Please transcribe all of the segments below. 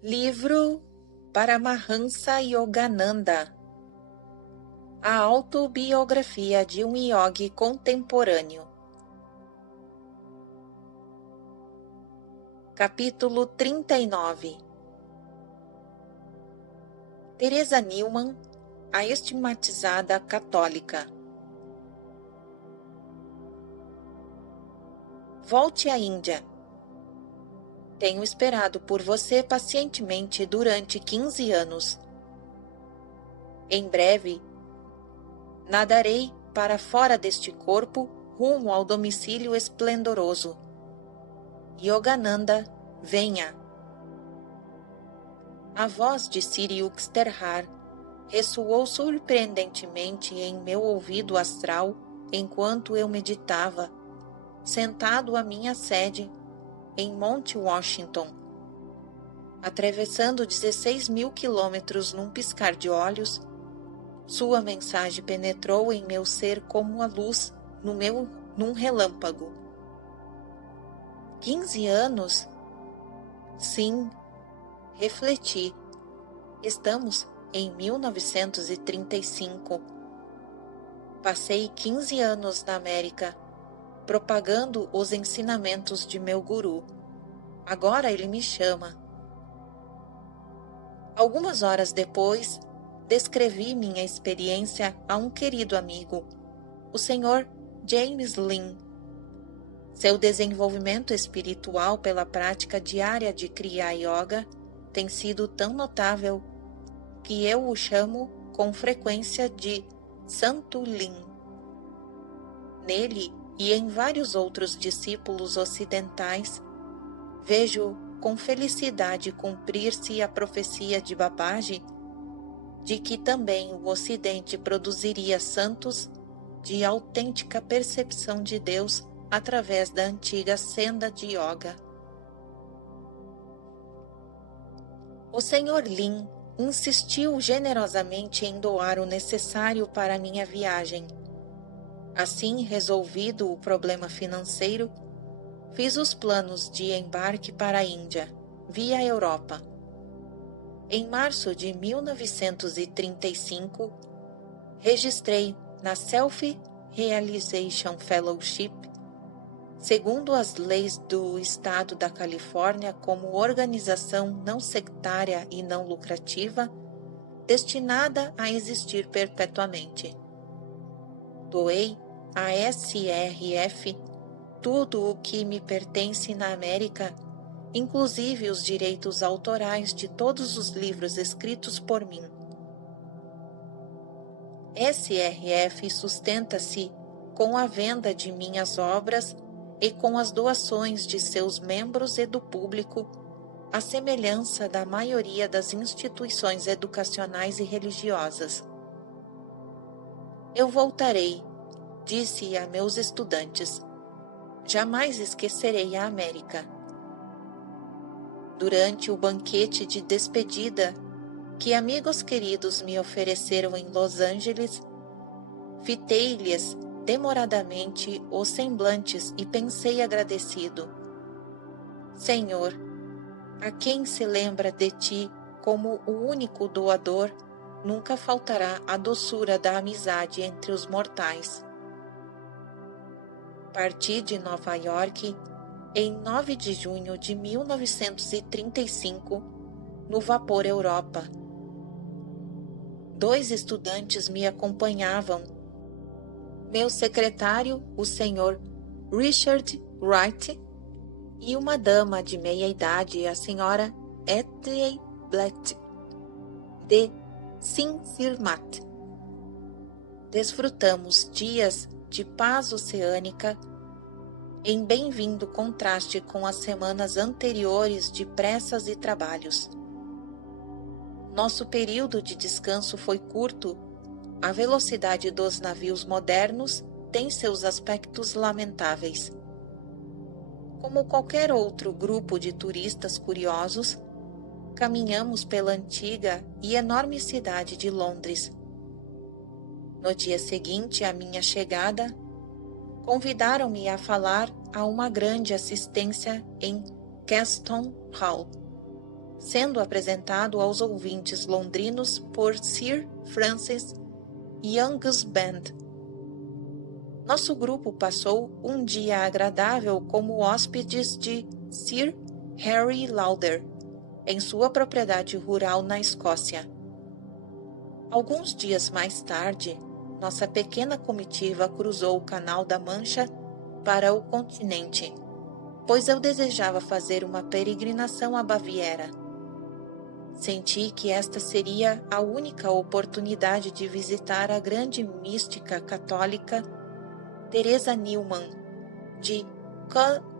Livro Paramahansa Yogananda. A autobiografia de um yogi contemporâneo. Capítulo 39. Teresa Newman, a estigmatizada católica. Volte à Índia. Tenho esperado por você pacientemente durante 15 anos. Em breve, nadarei para fora deste corpo rumo ao domicílio esplendoroso. Yogananda, venha! A voz de Sri Yukteswar ressoou surpreendentemente em meu ouvido astral enquanto eu meditava, sentado à minha sede, em Monte Washington, atravessando 16.000 quilômetros num piscar de olhos. Sua mensagem penetrou em meu ser como a luz num relâmpago. 15 anos? Sim, refleti. Estamos em 1935. Passei 15 anos na América, propagando os ensinamentos de meu guru. Agora ele me chama. Algumas horas depois, descrevi minha experiência a um querido amigo, o Sr. James Lin. Seu desenvolvimento espiritual pela prática diária de Kriya Yoga tem sido tão notável que eu o chamo com frequência de Santo Lin. Nele e em vários outros discípulos ocidentais, vejo com felicidade cumprir-se a profecia de Babaji de que também o Ocidente produziria santos de autêntica percepção de Deus através da antiga senda de Yoga. O Sr. Lin insistiu generosamente em doar o necessário para minha viagem. Assim, resolvido o problema financeiro, fiz os planos de embarque para a Índia, via Europa. Em março de 1935, registrei na Self-Realization Fellowship, segundo as leis do Estado da Califórnia, como organização não sectária e não lucrativa, destinada a existir perpetuamente. Doei à SRF tudo o que me pertence na América, inclusive os direitos autorais de todos os livros escritos por mim. SRF sustenta-se com a venda de minhas obras e com as doações de seus membros e do público, à semelhança da maioria das instituições educacionais e religiosas. Eu voltarei, disse a meus estudantes. Jamais esquecerei a América. Durante o banquete de despedida que amigos queridos me ofereceram em Los Angeles, fitei-lhes demoradamente os semblantes e pensei agradecido. Senhor, a quem se lembra de ti como o único doador, nunca faltará a doçura da amizade entre os mortais. Parti de Nova York em 9 de junho de 1935, no vapor Europa. 2 estudantes me acompanhavam. Meu secretário, o Sr. Richard Wright, e uma dama de meia-idade, a Sra. Ethel Blatt, de Cincinnati. Desfrutamos dias de paz oceânica, em bem-vindo contraste com as semanas anteriores de pressas e trabalhos. Nosso período de descanso foi curto. A velocidade dos navios modernos tem seus aspectos lamentáveis. Como qualquer outro grupo de turistas curiosos, caminhamos pela antiga e enorme cidade de Londres. No dia seguinte à minha chegada, convidaram-me a falar a uma grande assistência em Kensington Hall. sendo apresentado aos ouvintes londrinos por Sir Francis Young's Band. Nosso grupo passou um dia agradável como hóspedes de Sir Harry Lauder, em sua propriedade rural na Escócia. Alguns dias mais tarde, nossa pequena comitiva cruzou o Canal da Mancha para o continente, pois eu desejava fazer uma peregrinação à Baviera. Senti que esta seria a única oportunidade de visitar a grande mística católica Teresa Neumann, de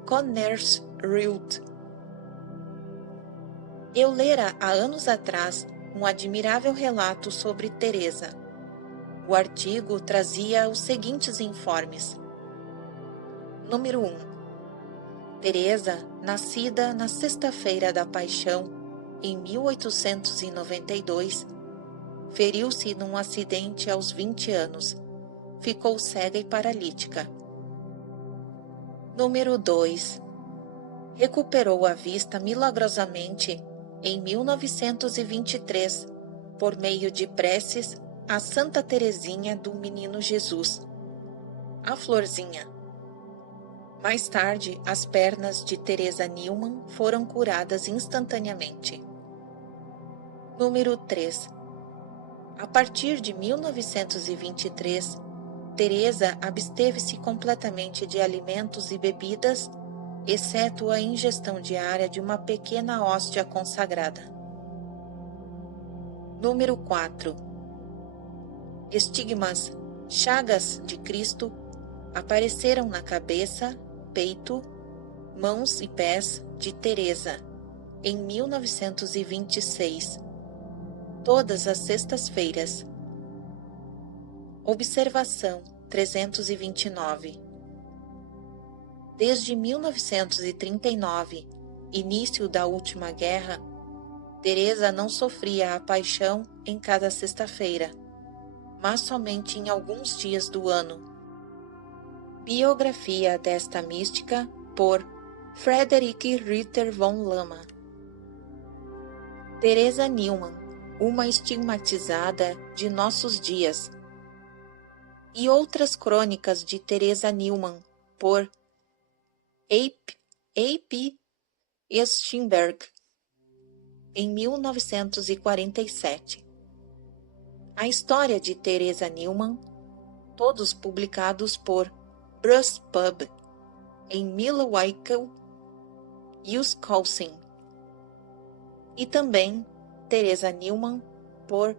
Connersreuth. Eu lera há anos atrás um admirável relato sobre Teresa. O artigo trazia os seguintes informes. Número 1. Teresa, nascida na Sexta-feira da Paixão, em 1892, feriu-se num acidente aos 20 anos. Ficou cega e paralítica. Número 2. Recuperou a vista milagrosamente em 1923, por meio de preces a Santa Teresinha do Menino Jesus, a Florzinha. Mais tarde, as pernas de Teresa Neumann foram curadas instantaneamente. Número 3. A partir de 1923, Teresa absteve-se completamente de alimentos e bebidas, exceto a ingestão diária de uma pequena hóstia consagrada. Número 4. Estigmas, chagas de Cristo, apareceram na cabeça, peito, mãos e pés de Teresa em 1926, todas as sextas-feiras. Observação 329. Desde 1939, início da última guerra, Teresa não sofria a paixão em cada sexta-feira, mas somente em alguns dias do ano. Biografia desta mística por Frederick Ritter von Lama. Teresa Neumann, uma estigmatizada de nossos dias. E outras crônicas de Teresa Neumann por A.P. Steinberg, em 1947. A história de Teresa Neumann, todos publicados por Bruce Pub, em Milwaukee, Wisconsin. E também Teresa Neumann por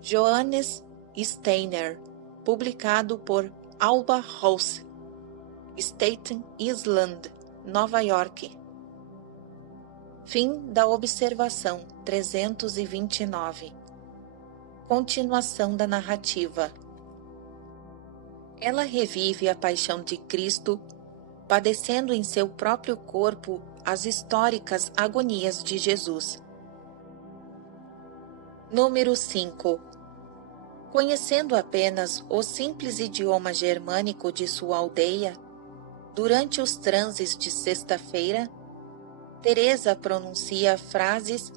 Johannes Steiner, publicado por Alba House, Staten Island, Nova York. Fim da observação 329. Continuação da narrativa. Ela revive a paixão de Cristo, padecendo em seu próprio corpo as históricas agonias de Jesus. Número 5. Conhecendo apenas o simples idioma germânico de sua aldeia, durante os transes de sexta-feira, Teresa pronuncia frases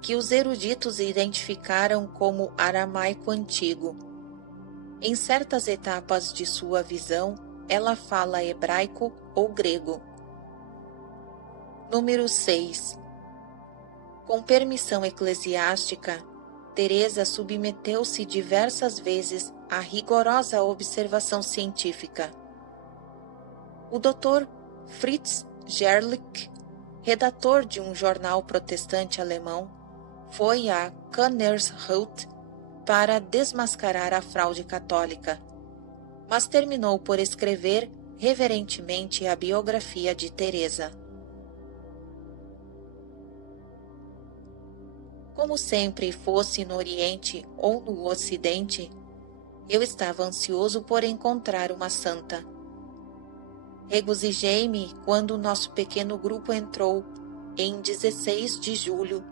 que os eruditos identificaram como aramaico antigo. Em certas etapas de sua visão, ela fala hebraico ou grego. Número 6. Com permissão eclesiástica, Teresa submeteu-se diversas vezes à rigorosa observação científica. O Dr. Fritz Gerlich, redator de um jornal protestante alemão, foi a Connersreuth para desmascarar a fraude católica, mas terminou por escrever reverentemente a biografia de Teresa. Como sempre fosse no Oriente ou no Ocidente, eu estava ansioso por encontrar uma santa. Regozijei-me quando nosso pequeno grupo entrou, em 16 de julho,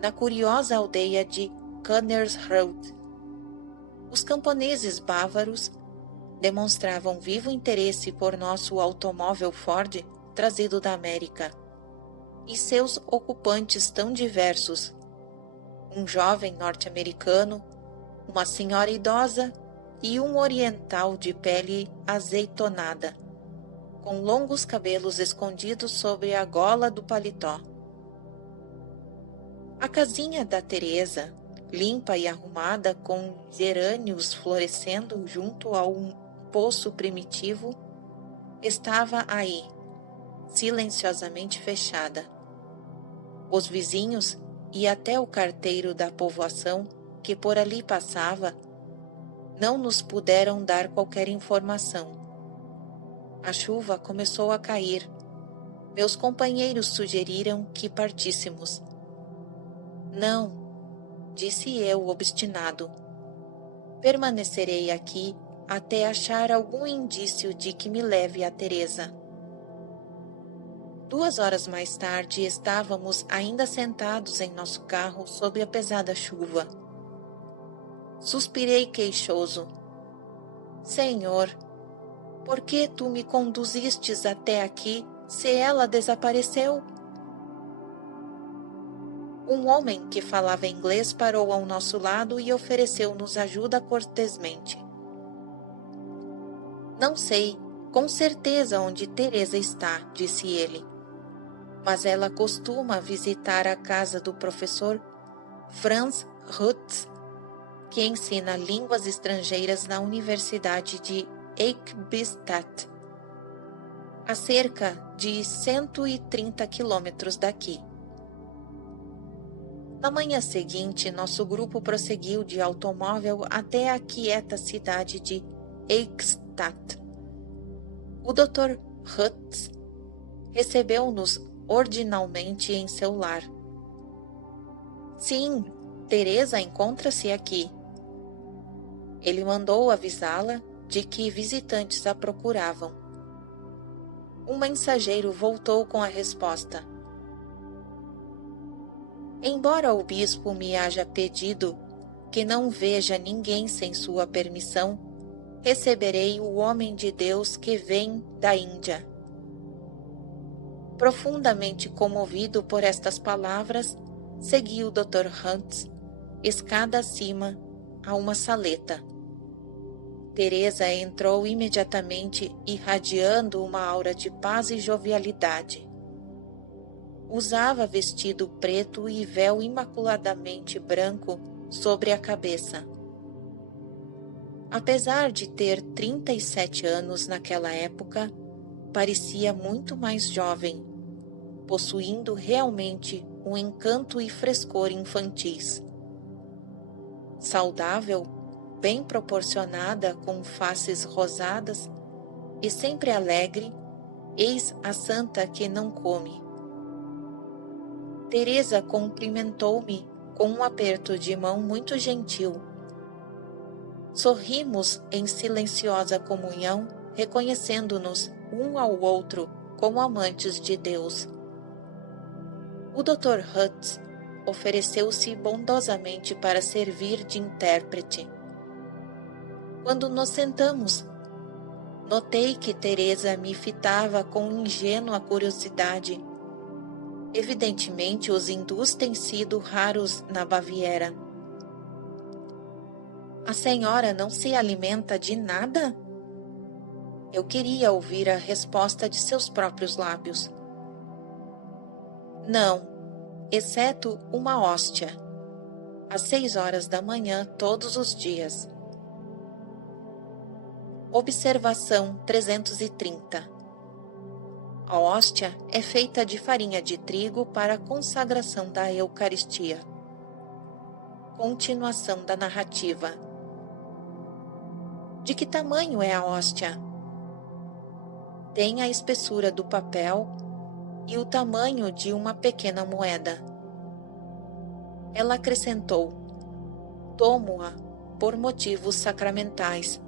na curiosa aldeia de Connersreuth. Os camponeses bávaros demonstravam vivo interesse por nosso automóvel Ford trazido da América. e seus ocupantes tão diversos: um jovem norte-americano, uma senhora idosa e um oriental de pele azeitonada, com longos cabelos escondidos sobre a gola do paletó. A casinha da Teresa, limpa e arrumada, com gerânios florescendo junto a um poço primitivo, estava aí, silenciosamente fechada. Os vizinhos e até o carteiro da povoação, que por ali passava, não nos puderam dar qualquer informação. A chuva começou a cair. Meus companheiros sugeriram que partíssemos. Não, disse eu, obstinado. Permanecerei aqui até achar algum indício de que me leve a Teresa. 2 horas mais tarde estávamos ainda sentados em nosso carro sob a pesada chuva. Suspirei queixoso. Senhor, por que tu me conduzistes até aqui se ela desapareceu? Um homem que falava inglês parou ao nosso lado e ofereceu-nos ajuda cortesmente. Não sei, com certeza, onde Teresa está, disse ele, mas ela costuma visitar a casa do professor Franz Rutz, que ensina línguas estrangeiras na Universidade de Eichstätt, a cerca de 130 quilômetros daqui. Na manhã seguinte, nosso grupo prosseguiu de automóvel até a quieta cidade de Eichstätt. O Dr. Rutz recebeu-nos ordinalmente em seu lar. Sim, Teresa encontra-se aqui. Ele mandou avisá-la de que visitantes a procuravam. Um mensageiro voltou com a resposta. Embora o bispo me haja pedido que não veja ninguém sem sua permissão, receberei o homem de Deus que vem da Índia. Profundamente comovido por estas palavras, segui o Dr. Rutz, escada acima, a uma saleta. Teresa entrou imediatamente, irradiando uma aura de paz e jovialidade. Usava vestido preto e véu imaculadamente branco sobre a cabeça. Apesar de ter 37 anos naquela época, parecia muito mais jovem, possuindo realmente um encanto e frescor infantis. Saudável, bem proporcionada, com faces rosadas e sempre alegre, eis a santa que não come. Teresa cumprimentou-me com um aperto de mão muito gentil. Sorrimos em silenciosa comunhão, reconhecendo-nos um ao outro como amantes de Deus. O Dr. Rutz ofereceu-se bondosamente para servir de intérprete. Quando nos sentamos, notei que Teresa me fitava com ingênua curiosidade. Evidentemente, os hindus têm sido raros na Baviera. A senhora não se alimenta de nada? Eu queria ouvir a resposta de seus próprios lábios. Não, exceto uma hóstia, às 6 horas da manhã todos os dias. Observação 330. A hóstia é feita de farinha de trigo para a consagração da Eucaristia. Continuação da narrativa. De que tamanho é a hóstia? Tem a espessura do papel e o tamanho de uma pequena moeda. Ela acrescentou: tomo-a por motivos sacramentais.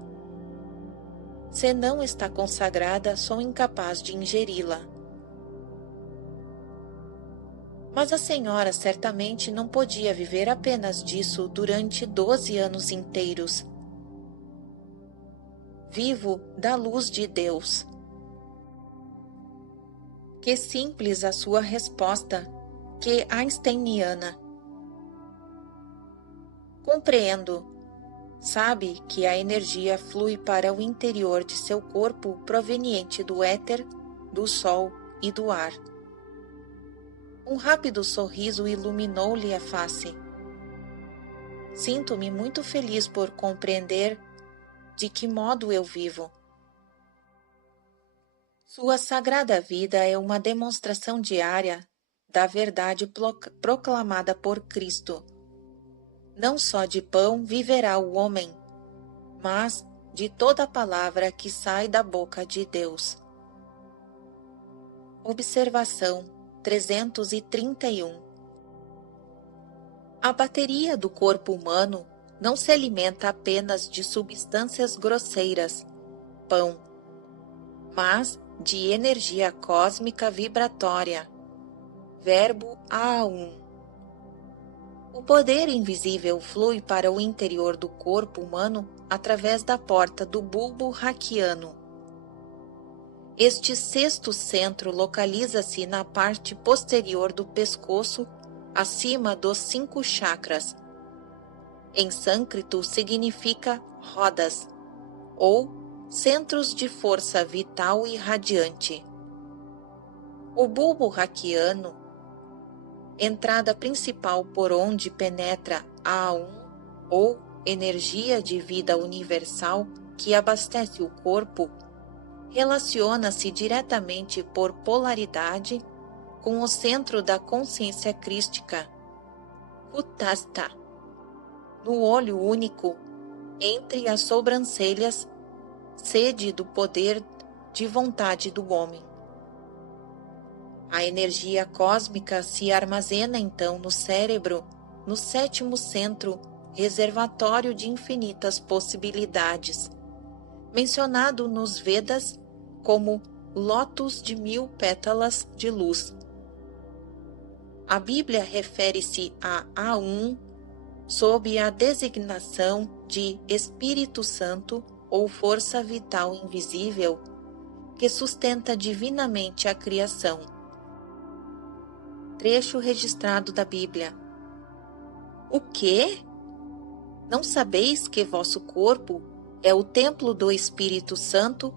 Se não está consagrada, sou incapaz de ingeri-la. Mas a senhora certamente não podia viver apenas disso durante 12 anos inteiros. Vivo da luz de Deus. Que simples a sua resposta, que einsteiniana. Compreendo. Sabe que a energia flui para o interior de seu corpo proveniente do éter, do sol e do ar. Um rápido sorriso iluminou-lhe a face. Sinto-me muito feliz por compreender de que modo eu vivo. Sua sagrada vida é uma demonstração diária da verdade proclamada por Cristo. Não só de pão viverá o homem, mas de toda palavra que sai da boca de Deus. Observação 331. A bateria do corpo humano não se alimenta apenas de substâncias grosseiras, pão, mas de energia cósmica vibratória, verbo A1. O poder invisível flui para o interior do corpo humano através da porta do bulbo raquiano. Este sexto centro localiza-se na parte posterior do pescoço, acima dos 5 chakras. Em sânscrito significa rodas, ou centros de força vital e radiante. O bulbo raquiano, entrada principal por onde penetra a A1, ou energia de vida universal que abastece o corpo, relaciona-se diretamente por polaridade com o centro da consciência crística, Hutasta, no olho único, entre as sobrancelhas, sede do poder de vontade do homem. A energia cósmica se armazena então no cérebro, no 7º centro, reservatório de infinitas possibilidades, mencionado nos Vedas como lótus de 1000 pétalas de luz. A Bíblia refere-se a A1 sob a designação de Espírito Santo ou força vital invisível que sustenta divinamente a criação. Trecho registrado da Bíblia. O quê? Não sabeis que vosso corpo é o templo do Espírito Santo,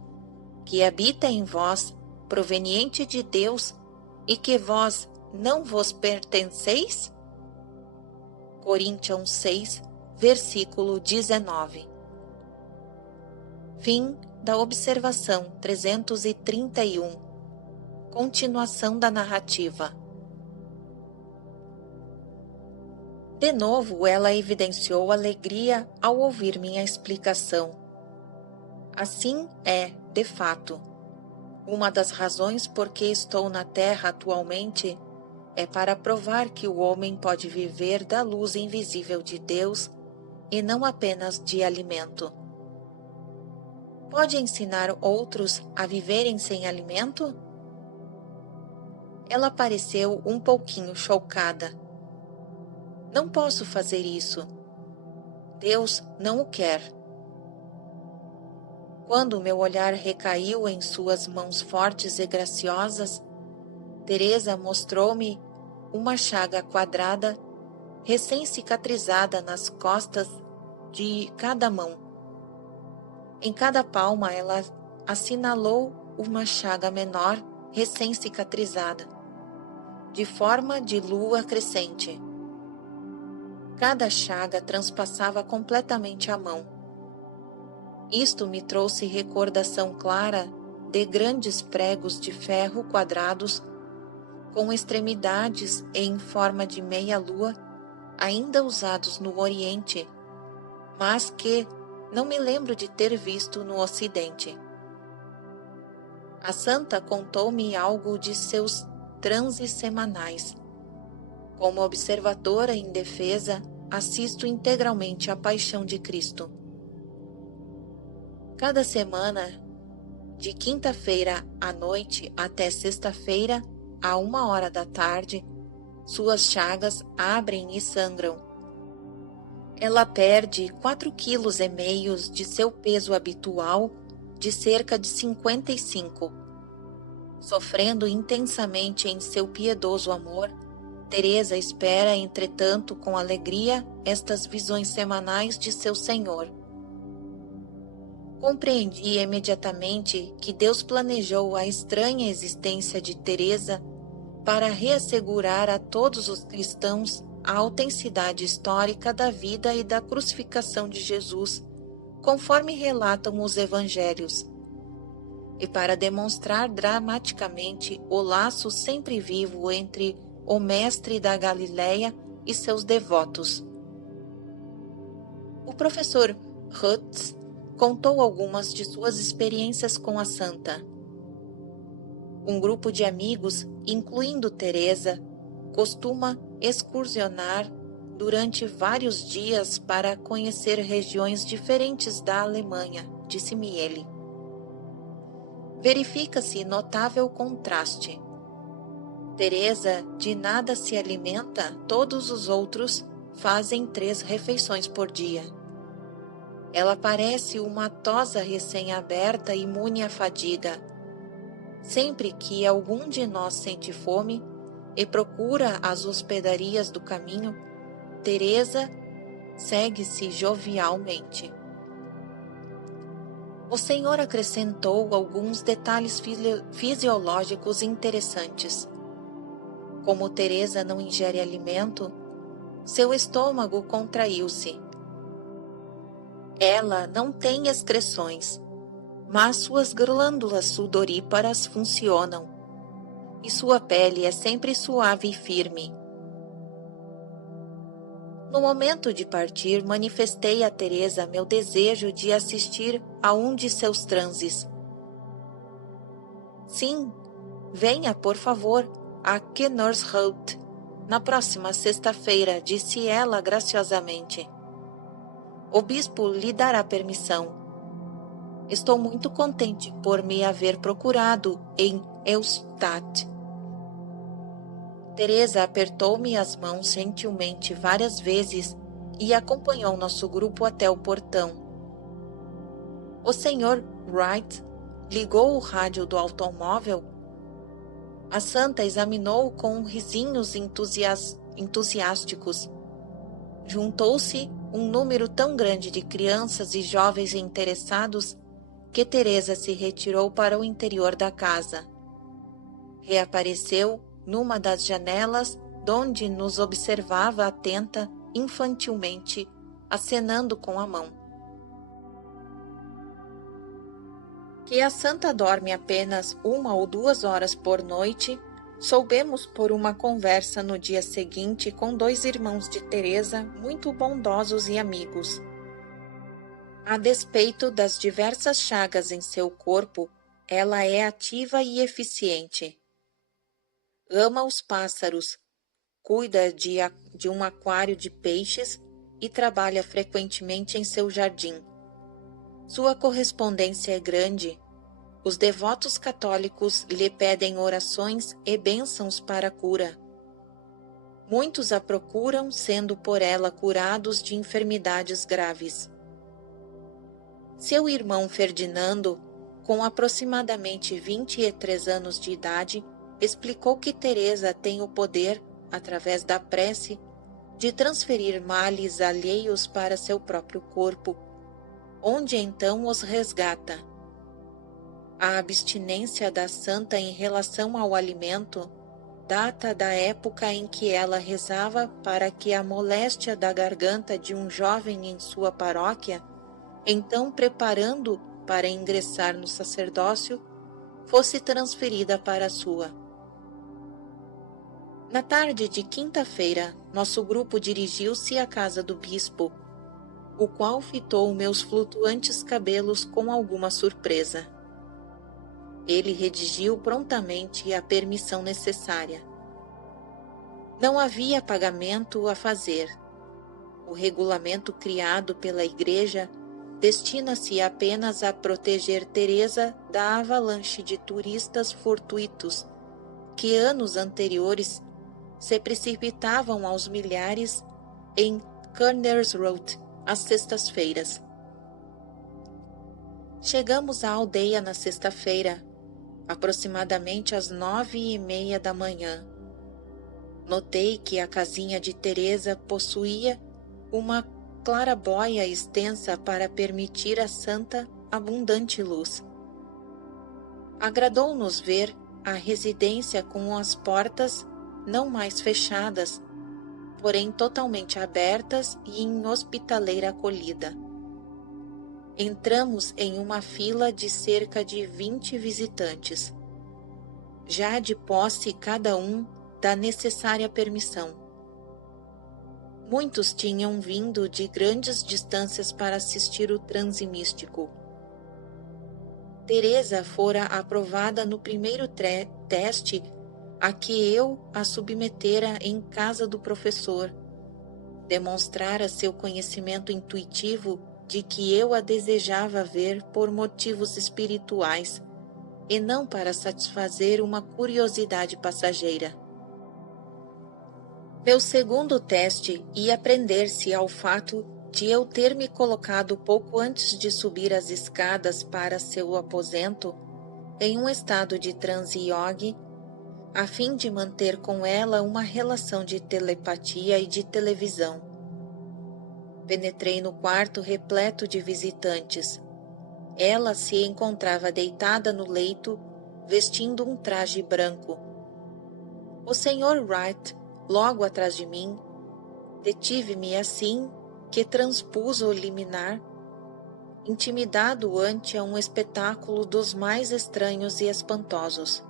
que habita em vós, proveniente de Deus, e que vós não vos pertenceis? Coríntios 6, versículo 19. Fim da observação 331. Continuação da narrativa. De novo, ela evidenciou alegria ao ouvir minha explicação. Assim é, de fato. Uma das razões por que estou na Terra atualmente é para provar que o homem pode viver da luz invisível de Deus e não apenas de alimento. Pode ensinar outros a viverem sem alimento? Ela pareceu um pouquinho chocada. Não posso fazer isso. Deus não o quer. Quando meu olhar recaiu em suas mãos fortes e graciosas, Teresa mostrou-me uma chaga quadrada, recém-cicatrizada nas costas de cada mão. Em cada palma ela assinalou uma chaga menor, recém-cicatrizada, de forma de lua crescente. Cada chaga transpassava completamente a mão. Isto me trouxe recordação clara de grandes pregos de ferro quadrados, com extremidades em forma de meia-lua, ainda usados no Oriente, mas que não me lembro de ter visto no Ocidente. A santa contou-me algo de seus transes semanais. Como observadora indefesa, assisto integralmente à Paixão de Cristo. Cada semana, de quinta-feira à noite até sexta-feira, à 1h da tarde, suas chagas abrem e sangram. Ela perde 4,5 kg de seu peso habitual de cerca de 55. Sofrendo intensamente em seu piedoso amor, Teresa espera, entretanto, com alegria, estas visões semanais de seu Senhor. Compreendi imediatamente que Deus planejou a estranha existência de Teresa para reassegurar a todos os cristãos a autenticidade histórica da vida e da crucificação de Jesus, conforme relatam os evangelhos, e para demonstrar dramaticamente o laço sempre vivo entre o mestre da Galileia e seus devotos. O professor Hutz contou algumas de suas experiências com a santa. Um grupo de amigos, incluindo Teresa, costuma excursionar durante vários dias para conhecer regiões diferentes da Alemanha, disse-me ele. Verifica-se notável contraste. Teresa de nada se alimenta, todos os outros fazem 3 refeições por dia. Ela parece uma tosa recém-aberta imune à fadiga. Sempre que algum de nós sente fome e procura as hospedarias do caminho, Teresa segue-se jovialmente. O Senhor acrescentou alguns detalhes fisiológicos interessantes. Como Teresa não ingere alimento, seu estômago contraiu-se. Ela não tem excreções, mas suas glândulas sudoríparas funcionam, e sua pele é sempre suave e firme. No momento de partir, manifestei a Teresa meu desejo de assistir a um de seus transes. Sim, venha, por favor, a Kennersholt, na próxima sexta-feira, disse ela graciosamente. O bispo lhe dará permissão. Estou muito contente por me haver procurado em Eustadt. Teresa apertou-me as mãos gentilmente várias vezes e acompanhou nosso grupo até o portão. O Sr. Wright ligou o rádio do automóvel. A santa examinou-o com risinhos entusiásticos. Juntou-se um número tão grande de crianças e jovens interessados que Teresa se retirou para o interior da casa. Reapareceu numa das janelas, donde nos observava atenta, infantilmente, acenando com a mão. Que a santa dorme apenas 1 ou 2 horas por noite, soubemos por uma conversa no dia seguinte com 2 irmãos de Teresa, muito bondosos e amigos. A despeito das diversas chagas em seu corpo, ela é ativa e eficiente. Ama os pássaros, cuida de um aquário de peixes e trabalha frequentemente em seu jardim. Sua correspondência é grande. Os devotos católicos lhe pedem orações e bênçãos para a cura. Muitos a procuram, sendo por ela curados de enfermidades graves. Seu irmão Ferdinando, com aproximadamente 23 anos de idade, explicou que Teresa tem o poder, através da prece, de transferir males alheios para seu próprio corpo, onde então os resgata. A abstinência da santa em relação ao alimento data da época em que ela rezava para que a moléstia da garganta de um jovem em sua paróquia, então preparando para ingressar no sacerdócio, fosse transferida para a sua. Na tarde de quinta-feira, nosso grupo dirigiu-se à casa do bispo, o qual fitou meus flutuantes cabelos com alguma surpresa. Ele redigiu prontamente a permissão necessária. Não havia pagamento a fazer. O regulamento criado pela Igreja destina-se apenas a proteger Teresa da avalanche de turistas fortuitos que anos anteriores se precipitavam aos milhares em Kernersroth às sextas-feiras. Chegamos à aldeia na sexta-feira. aproximadamente às 9:30 da manhã. Notei que a casinha de Teresa possuía uma claraboia extensa para permitir à santa abundante luz. Agradou-nos ver a residência com as portas não mais fechadas, porém totalmente abertas e em hospitaleira acolhida. Entramos em uma fila de cerca de 20 visitantes, já de posse cada um da necessária permissão. Muitos tinham vindo de grandes distâncias para assistir o transe místico. Teresa fora aprovada no primeiro teste a que eu a submetera em casa do professor. Demonstrara seu conhecimento intuitivo de que eu a desejava ver por motivos espirituais e não para satisfazer uma curiosidade passageira. Meu segundo teste ia prender-se ao fato de eu ter me colocado pouco antes de subir as escadas para seu aposento em um estado de transe yogi, a fim de manter com ela uma relação de telepatia e de televisão. Penetrei no quarto repleto de visitantes. Ela se encontrava deitada no leito, vestindo um traje branco. O Sr. Wright, logo atrás de mim, detive-me assim que transpus o liminar, intimidado ante um espetáculo dos mais estranhos e espantosos.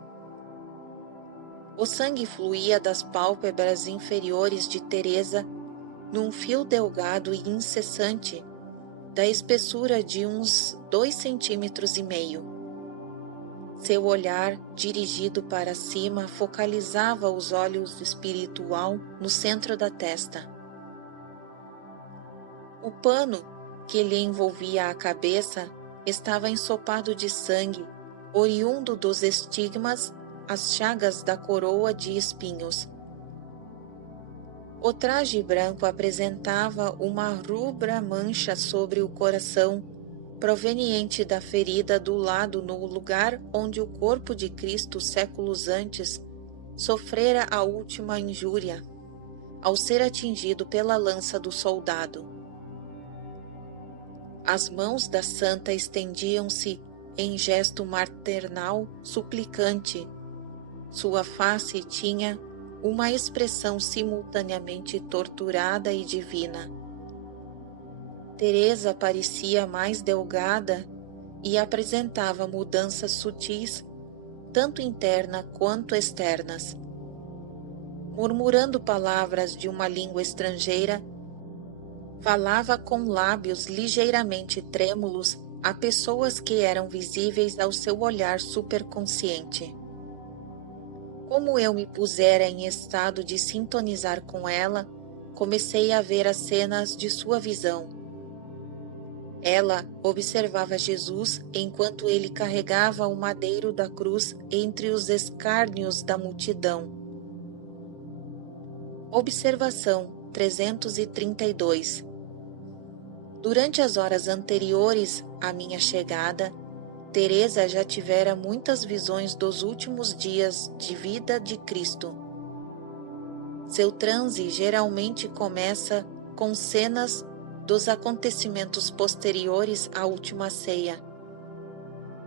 O sangue fluía das pálpebras inferiores de Teresa num fio delgado e incessante, da espessura de uns 2,5 centímetros. Seu olhar, dirigido para cima, focalizava os olhos espiritual no centro da testa. O pano que lhe envolvia a cabeça estava ensopado de sangue, oriundo dos estigmas, as chagas da coroa de espinhos. O traje branco apresentava uma rubra mancha sobre o coração, proveniente da ferida do lado no lugar onde o corpo de Cristo séculos antes sofrera a última injúria, ao ser atingido pela lança do soldado. As mãos da santa estendiam-se em gesto maternal suplicante. Sua face tinha uma expressão simultaneamente torturada e divina. Teresa parecia mais delgada e apresentava mudanças sutis, tanto internas quanto externas. Murmurando palavras de uma língua estrangeira, falava com lábios ligeiramente trêmulos a pessoas que eram visíveis ao seu olhar superconsciente. Como eu me pusera em estado de sintonizar com ela, comecei a ver as cenas de sua visão. Ela observava Jesus enquanto ele carregava o madeiro da cruz entre os escárnios da multidão. Observação 332. Durante as horas anteriores à minha chegada, Teresa já tivera muitas visões dos últimos dias de vida de Cristo. Seu transe geralmente começa com cenas dos acontecimentos posteriores à última ceia.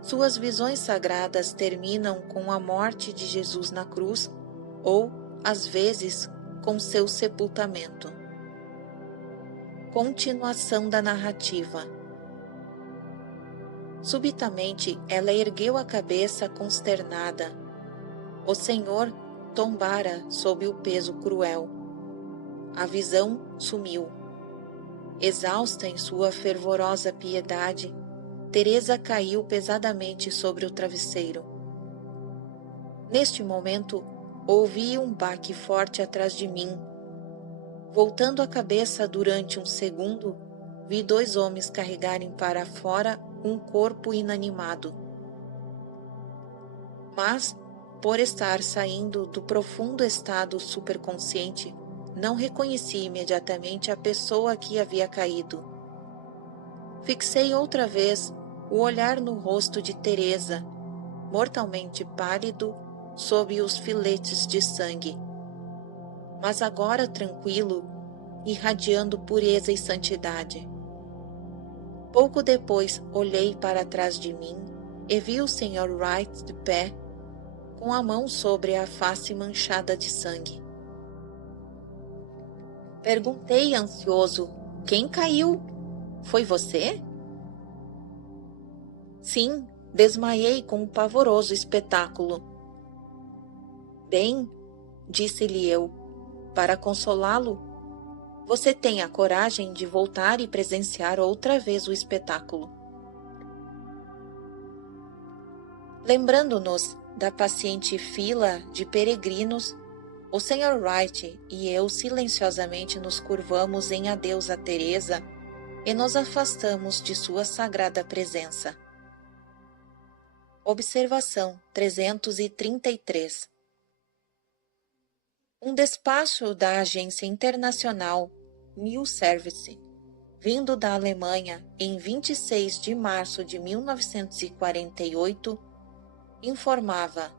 Suas visões sagradas terminam com a morte de Jesus na cruz ou, às vezes, com seu sepultamento. Continuação da narrativa. Subitamente, ela ergueu a cabeça consternada. O Senhor tombara sob o peso cruel. A visão sumiu. Exausta em sua fervorosa piedade, Teresa caiu pesadamente sobre o travesseiro. Neste momento, ouvi um baque forte atrás de mim. Voltando a cabeça durante um segundo, vi 2 homens carregarem para fora um corpo inanimado. Mas, por estar saindo do profundo estado superconsciente, não reconheci imediatamente a pessoa que havia caído. Fixei outra vez o olhar no rosto de Teresa mortalmente pálido sob os filetes de sangue, mas agora tranquilo, irradiando pureza e santidade. Pouco depois olhei para trás de mim e vi o Sr. Wright de pé, com a mão sobre a face manchada de sangue. Perguntei ansioso: quem caiu? Foi você? Sim, desmaiei com o pavoroso espetáculo. Bem, disse-lhe eu, para consolá-lo, você tem a coragem de voltar e presenciar outra vez o espetáculo. Lembrando-nos da paciente fila de peregrinos, o Sr. Wright e eu silenciosamente nos curvamos em adeus a Teresa e nos afastamos de sua sagrada presença. Observação 333. Um despacho da agência internacional New Service, vindo da Alemanha em 26 de março de 1948, informava: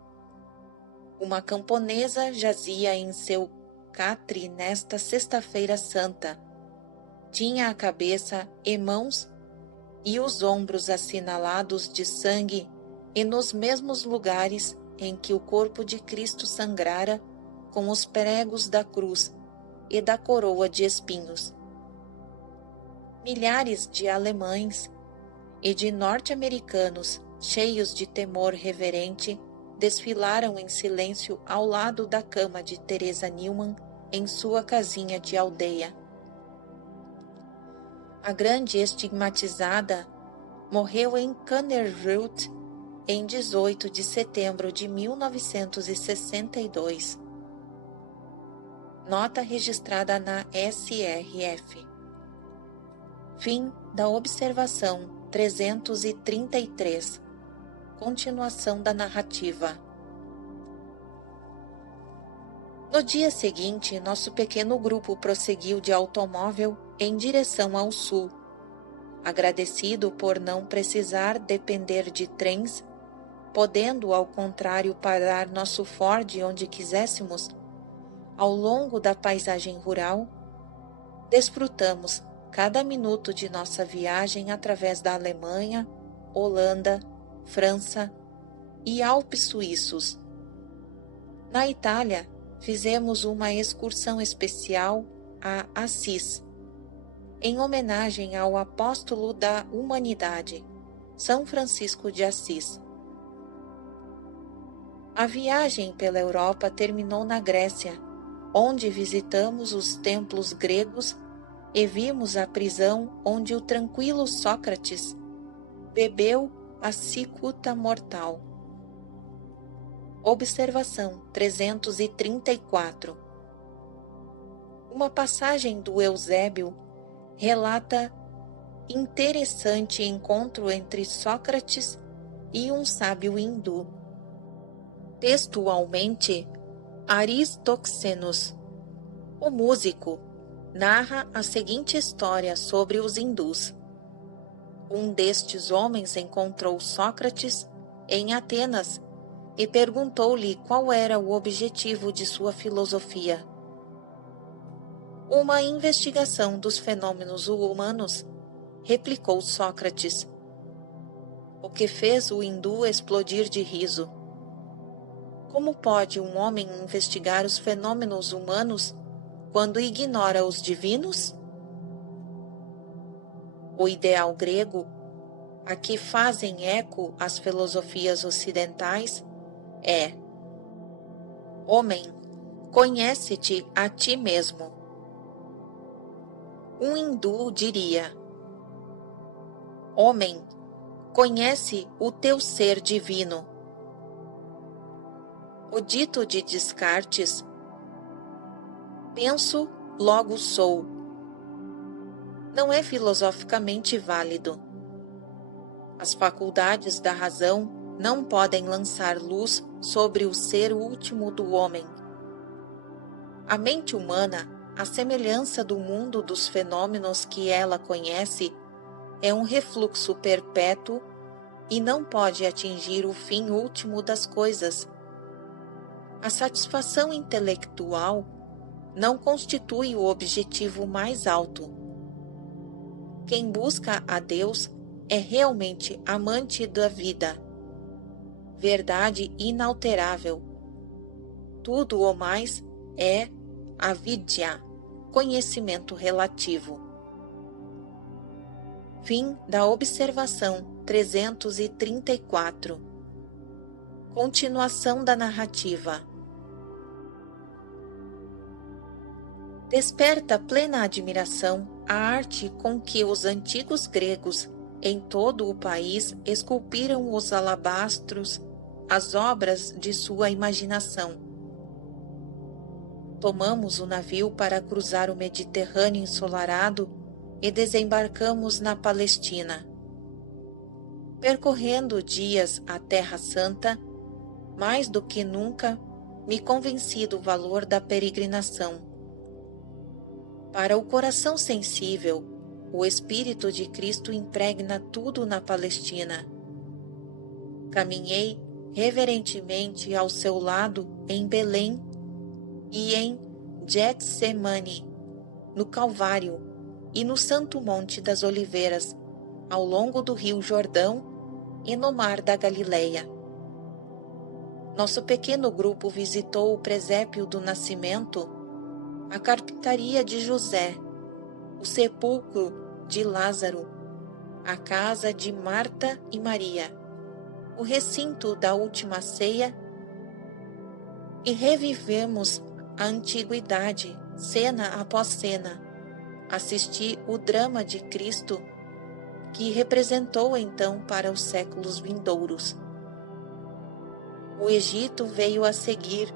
uma camponesa jazia em seu catre nesta sexta-feira santa. Tinha a cabeça e mãos e os ombros assinalados de sangue e nos mesmos lugares em que o corpo de Cristo sangrara com os pregos da cruz e da coroa de espinhos. Milhares de alemães e de norte-americanos, cheios de temor reverente, desfilaram em silêncio ao lado da cama de Teresa Neumann em sua casinha de aldeia. A grande estigmatizada morreu em Kannerreuth em 18 de setembro de 1962. Nota registrada na SRF. Fim da observação 333. Continuação da narrativa. No dia seguinte, nosso pequeno grupo prosseguiu de automóvel em direção ao sul. Agradecido por não precisar depender de trens, podendo, ao contrário, parar nosso Ford onde quiséssemos, ao longo da paisagem rural, desfrutamos cada minuto de nossa viagem através da Alemanha, Holanda, França e Alpes suíços. Na Itália, fizemos uma excursão especial a Assis, em homenagem ao apóstolo da humanidade, São Francisco de Assis. A viagem pela Europa terminou na Grécia, onde visitamos os templos gregos e vimos a prisão onde o tranquilo Sócrates bebeu a cicuta mortal. Observação 334. Uma passagem do Eusébio relata interessante encontro entre Sócrates e um sábio hindu. Textualmente, Aristóxenos, o músico, narra a seguinte história sobre os hindus. Um destes homens encontrou Sócrates em Atenas e perguntou-lhe qual era o objetivo de sua filosofia. Uma investigação dos fenômenos humanos, replicou Sócrates, o que fez o hindu explodir de riso. Como pode um homem investigar os fenômenos humanos quando ignora os divinos? O ideal grego, a que fazem eco as filosofias ocidentais, é: homem, conhece-te a ti mesmo. Um hindu diria: homem, conhece o teu ser divino. O dito de Descartes, penso, logo sou, não é filosoficamente válido. As faculdades da razão não podem lançar luz sobre o ser último do homem. A mente humana, à semelhança do mundo dos fenômenos que ela conhece, é um refluxo perpétuo e não pode atingir o fim último das coisas. A satisfação intelectual não constitui o objetivo mais alto. Quem busca a Deus é realmente amante da vida, verdade inalterável. Tudo o mais é avidya, conhecimento relativo. Fim da observação 334. Continuação da narrativa. Desperta plena admiração a arte com que os antigos gregos em todo o país esculpiram os alabastros, as obras de sua imaginação. Tomamos o navio para cruzar o Mediterrâneo ensolarado e desembarcamos na Palestina. Percorrendo dias a Terra Santa, mais do que nunca me convenci do valor da peregrinação. Para o coração sensível, o Espírito de Cristo impregna tudo na Palestina. Caminhei reverentemente ao seu lado em Belém e em Getsemane, no Calvário e no Santo Monte das Oliveiras, ao longo do Rio Jordão e no Mar da Galileia. Nosso pequeno grupo visitou o presépio do Nascimento, a carpintaria de José, o sepulcro de Lázaro, a casa de Marta e Maria, o recinto da Última Ceia e revivemos a antiguidade, cena após cena. Assisti o drama de Cristo que representou então para os séculos vindouros. O Egito veio a seguir,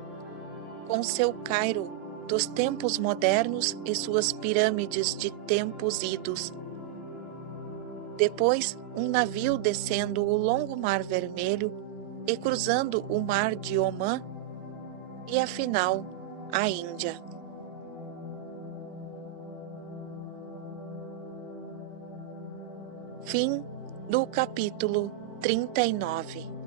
com seu Cairo dos tempos modernos e suas pirâmides de tempos idos. Depois, um navio descendo o longo Mar Vermelho e cruzando o Mar de Omã, e afinal, a Índia. Fim do capítulo 39.